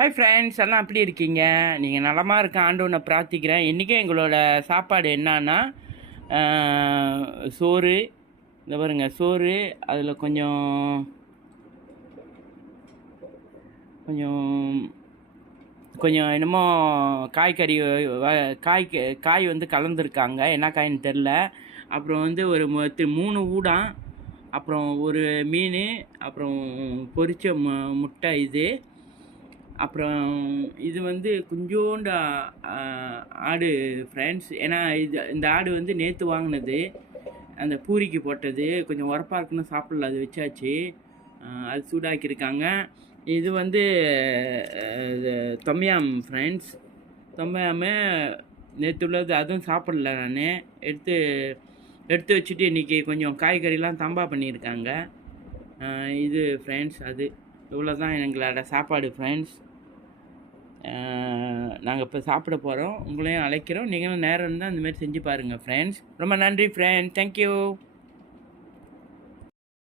Hi friends, எல்லாம் எப்படி இருக்கீங்க? நீங்கள் நலமாக இருக்க ஆண்டவனை பிரார்த்திக்கிறேன். இன்றைக்கும் எங்களோட சாப்பாடு என்னன்னா சோறு. இந்த பாருங்க சோறு, அதில் கொஞ்சம் கொஞ்சம் கொஞ்சம் என்னமோ காய்கறி காய் வந்து கலந்துருக்காங்க. என்ன காயின்னு தெரில. அப்புறம் வந்து ஒரு 3 ஊடான், அப்புறம் ஒரு மீன், அப்புறம் பொரிச்ச முட்டை இது. அப்புறம் இது வந்து கொஞ்சோண்டு ஆடு ஃப்ரெண்ட்ஸ். ஏன்னா இந்த ஆடு வந்து நேற்று வாங்கினது, அந்த பூரிக்கு போட்டது. கொஞ்சம் உரப்பாக இருக்குன்னு சாப்பிடல, அது வச்சாச்சு. அது சூடாக்கியிருக்காங்க. இது வந்து தொம்யாம் ஃப்ரெண்ட்ஸ். தொம்யாமு நேற்று உள்ளது, அதுவும் சாப்பிடல. நான் எடுத்து வச்சுட்டு இன்றைக்கி கொஞ்சம் காய்கறிலாம் தம்பா பண்ணியிருக்காங்க. இது ஃப்ரெண்ட்ஸ், அது இவ்வளோ தான் எங்களோட சாப்பாடு ஃப்ரெண்ட்ஸ். நாங்கள் இப்போ சாப்பிட போகிறோம். உங்களையும் அழைக்கிறோம். நீங்களும் நேரம் இருந்தால் இந்தமாரி செஞ்சு பாருங்கள் ஃப்ரெண்ட்ஸ். ரொம்ப நன்றி ஃப்ரெண்ட். தேங்க்யூ.